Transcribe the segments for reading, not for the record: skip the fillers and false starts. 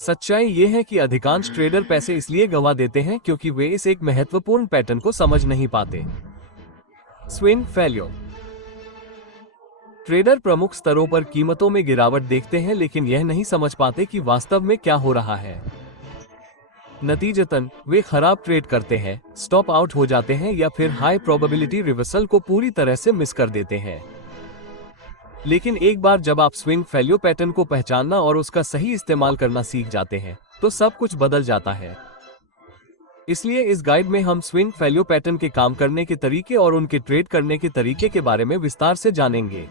सच्चाई ये है कि अधिकांश ट्रेडर पैसे इसलिए गंवा देते हैं क्योंकि वे इस एक महत्वपूर्ण पैटर्न को समझ नहीं पाते। Swing failure. ट्रेडर प्रमुख स्तरों पर कीमतों में गिरावट देखते हैं लेकिन यह नहीं समझ पाते कि वास्तव में क्या हो रहा है। नतीजतन वे खराब ट्रेड करते हैं, स्टॉप आउट हो जाते हैं या फिर हाई प्रोबेबिलिटी रिवर्सल को पूरी तरह से मिस कर देते हैं। लेकिन एक बार जब आप स्विंग फेल्योर पैटर्न को पहचानना और उसका सही इस्तेमाल करना सीख जाते हैं तो सब कुछ बदल जाता है। इसलिए इस गाइड में हम स्विंग फेल्योर पैटर्न के काम करने के तरीके और उनके ट्रेड करने के तरीके के बारे में विस्तार से जानेंगे।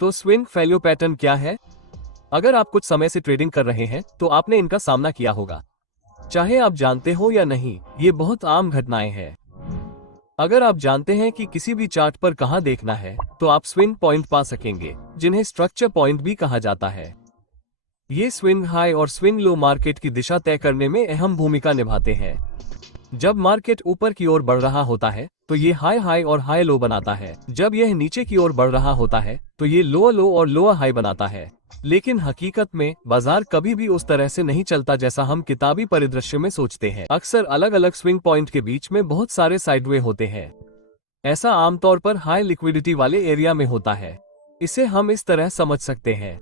तो स्विंग फेल्योर पैटर्न क्या है? अगर आप कुछ समय से ट्रेडिंग कर रहे हैं तो आपने इनका सामना किया होगा, चाहे आप जानते हो या नहीं। ये बहुत आम घटनाएं हैं। अगर आप जानते हैं कि किसी भी चार्ट पर कहां देखना है तो आप स्विंग पॉइंट पा सकेंगे, जिन्हें स्ट्रक्चर पॉइंट भी कहा जाता है। ये स्विंग हाई और स्विंग लो मार्केट की दिशा तय करने में अहम भूमिका निभाते हैं। जब मार्केट ऊपर की ओर बढ़ रहा होता है तो ये हाई हाई और हाई लो बनाता है। जब यह नीचे की ओर बढ़ रहा होता है तो ये लोअर लो और लोअर हाई बनाता है। लेकिन हकीकत में बाजार कभी भी उस तरह से नहीं चलता जैसा हम किताबी परिदृश्य में सोचते हैं। अक्सर अलग अलग स्विंग पॉइंट के बीच में बहुत सारे साइडवे होते हैं। ऐसा आमतौर पर हाई लिक्विडिटी वाले एरिया में होता है। इसे हम इस तरह समझ सकते हैं।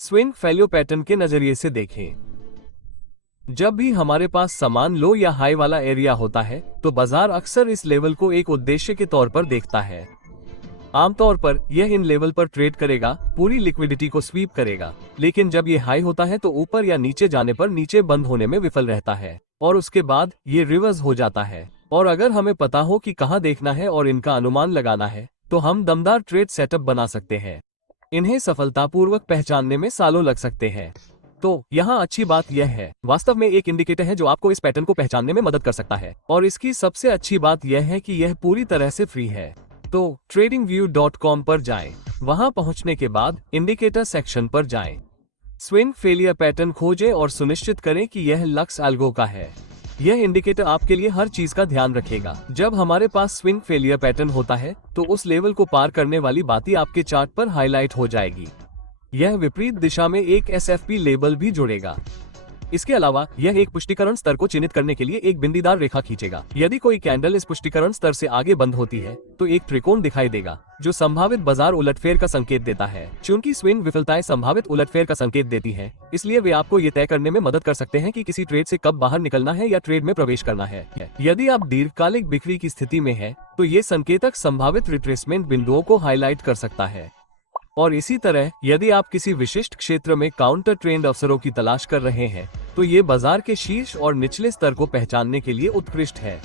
स्विंग फेल्योर पैटर्न के नजरिए से देखें। जब भी हमारे पास समान लो या हाई वाला एरिया होता है तो बाजार अक्सर इस लेवल को एक उद्देश्य के तौर पर देखता है। आमतौर पर यह इन लेवल पर ट्रेड करेगा, पूरी लिक्विडिटी को स्वीप करेगा। लेकिन जब ये हाई होता है तो ऊपर या नीचे जाने पर नीचे बंद होने में विफल रहता है और उसके बाद ये रिवर्स हो जाता है। और अगर हमें पता हो कि कहां देखना है और इनका अनुमान लगाना है तो हम दमदार ट्रेड सेटअप बना सकते हैं। इन्हें सफलतापूर्वक पहचानने में सालों लग सकते हैं। तो यहाँ अच्छी बात यह है, वास्तव में एक इंडिकेटर है जो आपको इस पैटर्न को पहचानने में मदद कर सकता है। और इसकी सबसे अच्छी बात यह है कि यह पूरी तरह से फ्री है। तो tradingview.com पर जाएं। वहां पहुंचने के बाद इंडिकेटर सेक्शन पर जाएं। स्विंग फेलियर पैटर्न खोजें और सुनिश्चित करें कि यह लक्स एल्गो का है। यह इंडिकेटर आपके लिए हर चीज का ध्यान रखेगा। जब हमारे पास स्विंग फेलियर पैटर्न होता है तो उस लेवल को पार करने वाली बातें आपके चार्ट पर हाईलाइट हो जाएगी। यह विपरीत दिशा में एक SFP लेबल भी जोड़ेगा। इसके अलावा यह एक पुष्टिकरण स्तर को चिन्हित करने के लिए एक बिंदीदार रेखा खींचेगा। यदि कोई कैंडल इस पुष्टिकरण स्तर से आगे बंद होती है तो एक त्रिकोण दिखाई देगा जो संभावित बाजार उलटफेर का संकेत देता है। चूंकि स्विंग विफलताएं संभावित उलटफेर का संकेत देती हैं, इसलिए वे आपको ये तय करने में मदद कर सकते हैं कि किसी ट्रेड से कब बाहर निकलना है या ट्रेड में प्रवेश करना है। यदि आप दीर्घकालिक बिक्री की स्थिति में है तो ये संकेतक संभावित रिट्रेसमेंट बिंदुओं को हाईलाइट कर सकता है। और इसी तरह यदि आप किसी विशिष्ट क्षेत्र में काउंटर ट्रेंड अवसरों की तलाश कर रहे हैं तो ये बाजार के शीर्ष और निचले स्तर को पहचानने के लिए उत्कृष्ट है।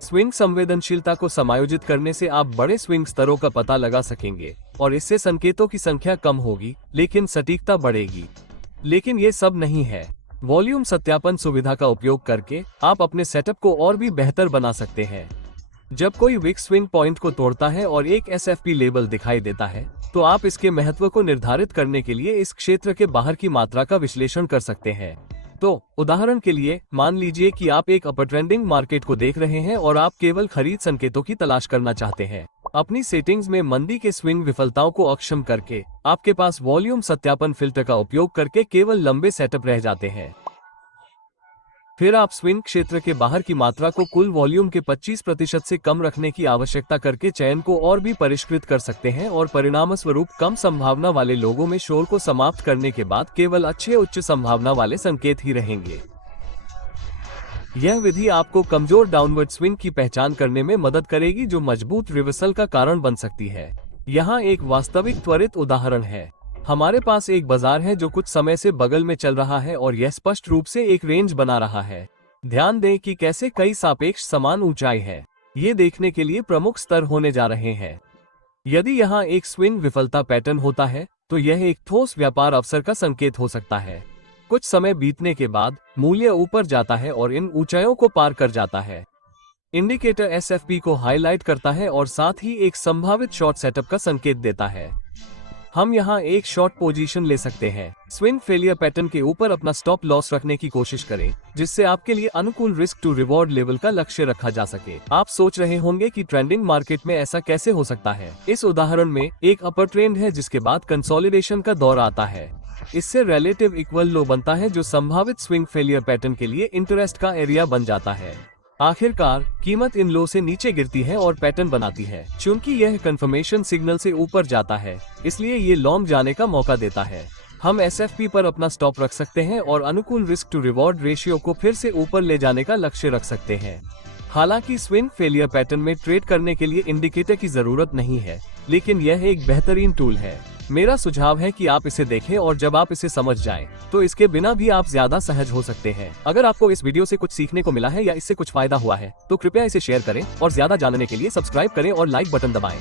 स्विंग संवेदनशीलता को समायोजित करने से आप बड़े स्विंग स्तरों का पता लगा सकेंगे और इससे संकेतों की संख्या कम होगी लेकिन सटीकता बढ़ेगी। लेकिन ये सब नहीं है। वॉल्यूम सत्यापन सुविधा का उपयोग करके आप अपने सेटअप को और भी बेहतर बना सकते हैं। जब कोई विक स्विंग पॉइंट को तोड़ता है और एक SFP लेबल दिखाई देता है तो आप इसके महत्व को निर्धारित करने के लिए इस क्षेत्र के बाहर की मात्रा का विश्लेषण कर सकते हैं। तो उदाहरण के लिए मान लीजिए कि आप एक अपर ट्रेंडिंग मार्केट को देख रहे हैं और आप केवल खरीद संकेतों की तलाश करना चाहते हैं। अपनी सेटिंग्स में मंदी के स्विंग विफलताओं को अक्षम करके आपके पास वॉल्यूम सत्यापन फिल्टर का उपयोग करके केवल लंबे सेटअप रह जाते हैं। फिर आप स्विंग क्षेत्र के बाहर की मात्रा को कुल वॉल्यूम के 25% से कम रखने की आवश्यकता करके चयन को और भी परिष्कृत कर सकते हैं और परिणामस्वरूप कम संभावना वाले लोगों में शोर को समाप्त करने के बाद केवल अच्छे उच्च संभावना वाले संकेत ही रहेंगे। यह विधि आपको कमजोर डाउनवर्ड स्विंग की पहचान करने में मदद करेगी जो मजबूत रिवर्सल का कारण बन सकती है। यहाँ एक वास्तविक त्वरित उदाहरण है। हमारे पास एक बाजार है जो कुछ समय से बगल में चल रहा है और यह स्पष्ट रूप से एक रेंज बना रहा है। ध्यान दें कि कैसे कई सापेक्ष समान ऊंचाई है। ये देखने के लिए प्रमुख स्तर होने जा रहे हैं। यदि यहाँ एक स्विंग विफलता पैटर्न होता है तो यह एक ठोस व्यापार अवसर का संकेत हो सकता है। कुछ समय बीतने के बाद मूल्य ऊपर जाता है और इन ऊंचाइयों को पार कर जाता है। इंडिकेटर SFP को हाईलाइट करता है और साथ ही एक संभावित शॉर्ट सेटअप का संकेत देता है। हम यहाँ एक शॉर्ट पोजीशन ले सकते हैं। स्विंग फेलियर पैटर्न के ऊपर अपना स्टॉप लॉस रखने की कोशिश करें जिससे आपके लिए अनुकूल रिस्क टू रिवॉर्ड लेवल का लक्ष्य रखा जा सके। आप सोच रहे होंगे कि ट्रेंडिंग मार्केट में ऐसा कैसे हो सकता है। इस उदाहरण में एक अपर ट्रेंड है जिसके बाद कंसोलिडेशन का दौर आता है। इससे रिलेटिव इक्वल लो बनता है जो संभावित स्विंग फेलियर पैटर्न के लिए इंटरेस्ट का एरिया बन जाता है। आखिरकार कीमत इन लो से नीचे गिरती है और पैटर्न बनाती है। चूंकि यह कंफर्मेशन सिग्नल से ऊपर जाता है, इसलिए ये लॉन्ग जाने का मौका देता है। हम SFP पर अपना स्टॉप रख सकते हैं और अनुकूल रिस्क टू रिवॉर्ड रेशियो को फिर से ऊपर ले जाने का लक्ष्य रख सकते हैं। हालांकि स्विंग फेलियर पैटर्न में ट्रेड करने के लिए इंडिकेटर की जरूरत नहीं है, लेकिन यह एक बेहतरीन टूल है। मेरा सुझाव है कि आप इसे देखें और जब आप इसे समझ जाएं, तो इसके बिना भी आप ज्यादा सहज हो सकते हैं। अगर आपको इस वीडियो से कुछ सीखने को मिला है या इससे कुछ फायदा हुआ है, तो कृपया इसे शेयर करें और ज्यादा जानने के लिए सब्सक्राइब करें और लाइक बटन दबाएं।